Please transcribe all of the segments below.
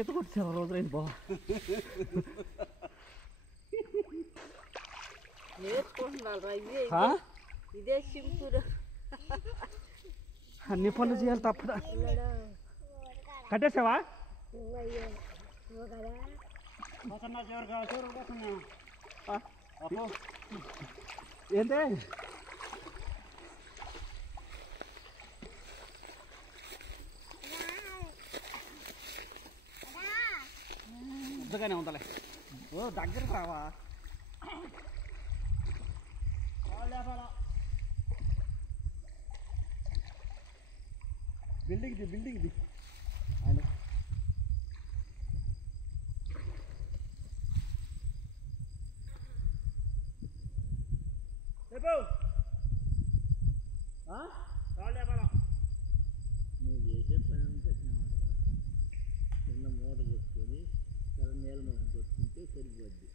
ఈత కొట్టి చాలా రోజులైంది బావ. ఇదే సింపుల్. అన్ని పనులు చేయాలి తప్పదా. కట్టేసావా? ఏంటే ముద్దగానే ఉందలే. ఓ దగ్గరికి రావా? బిల్డింగ్ది ఆయన నువ్వు చేసే పని అంతా చిన్న మూట కొట్టుకొని చాలా నీళ్ళ మూట కొట్టుకుంటే సరిపోద్ది.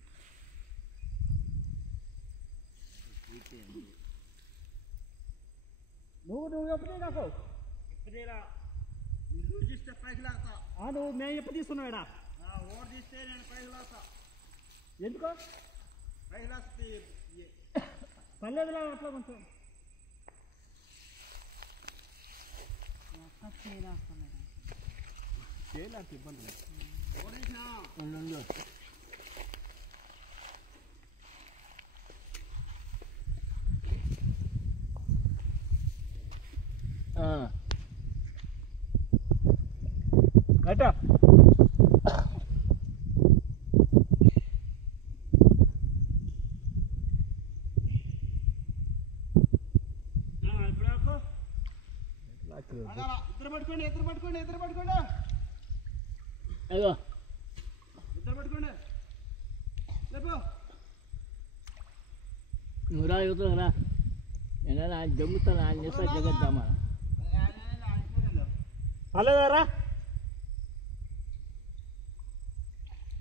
నువ్వు ఎప్పుడు నాకు ఇల్లు తీస్తే పైకి లాగుతా. నువ్వు మేము ఎప్పుడు తీసుకున్నాడా? ఓటు తీస్తే నేను పైకి లాగుతా. ఎందుకో పైకి లాస్తే పర్లేదులా అట్లా కొంచెం చేయలేదు ఇబ్బంది లేదు. ఓటు తీసినా అట్టా ఇద్దరు పట్టుకోండి. అయ్యో ఇద్దరు పట్టుకోండి. నువ్వు రా యువతలకు రా. ఏదైనా జగ్గుతాను ఆయన చేస్తా జగద్దామా. పర్లేదారా?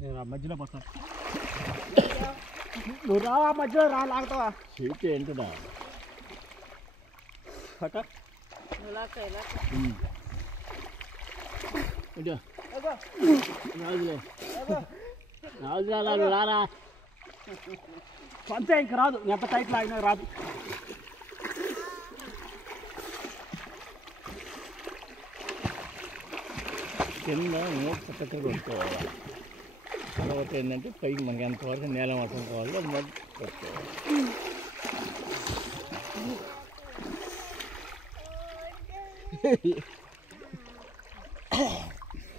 నేను ఆ మధ్యలో పడతాను. నువ్వు రావా మధ్యలో రా, లాగుతావా? చేతి ఏంటడా అట్ట రాజులే రాజు రారా. అంతే ఇంక రాదు. ఎంత టైట్ లాగినా రాదు. కింద మూట చక్కగా కొట్టుకోవాలి. తర్వాత ఏంటంటే పైకి మనకి ఎంతవరకు నేల మట్టం కావాలో అది మట్టి కొట్టుకోవాలి.